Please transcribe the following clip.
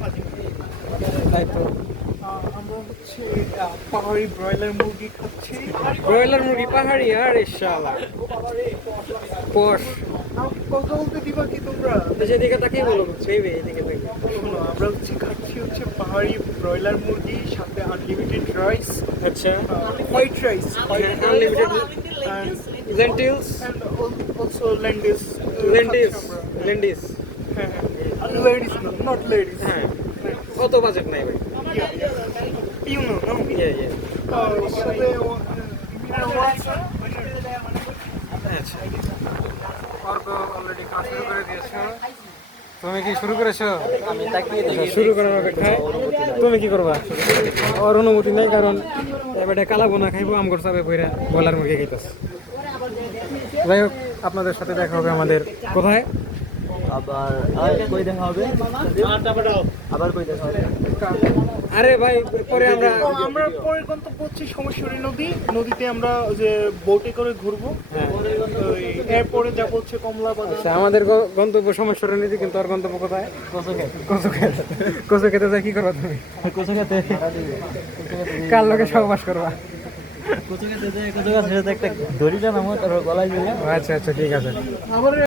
তাই তো আমরা হচ্ছে পাহাড়ি ব্রয়লার মুরগি খাচ্ছি ব্রয়লার মুরগি পাহাড়ি আর ইনশাআল্লাহ। আমাকে কথা বলতে দিবা কি তোমরা যেদিকে তাকিয়ে বলো ভেবে এদিকে তাকিয়ে। শোনো আমরা হচ্ছে খাচ্ছি হচ্ছে পাহাড়ি ব্রয়লার মুরগি সাথে আনলিমিটেড রাইস আচ্ছা। White rice unlimited lentils and also lendis lentils lentils হ্যাঁ হ্যাঁ। Ladies no not ladies. হ্যাঁ। কত বাজেট নাই ভাই? You know no? ইয়ে ইয়ে তুমি কি শুরু করেছ? আমি তাকিয়ে আচ্ছা, শুরু করার অপেক্ষায় তুমি কি করবা? ওর অনুমতি নাই কারণ এবারে কালা বোনা খাইবো আম করতে হবে বইরা বলার মুরগি খাইতেছ। যাই হোক আপনাদের সাথে দেখা হবে আমাদের কোথায়? আবার আর কই দেখা হবে? আবার কই দেখা হবে? আরে ভাই পরে আমরা আমরা পরের গন্তব্য হচ্ছে সোমেশ্বরী নদী। নদীতে আমরা যে বোটে করে ঘুরবো। হ্যাঁ। এরপরে যাব হচ্ছে কমলা বাজার আচ্ছা আমাদের গন্তব্য সমস্যার নীতি কিন্তু আর গন্তব্য কোথায়? কচু খেতে কচু খেতে কচু খেতে যাই কি করবা তুমি? কচু খেতে কার লোকে সহবাস করবা? কচু খেতে কচু গাছের একটা দড়ি টানামো তারপর গলায় দিলে আচ্ছা আচ্ছা ঠিক আছে। আবার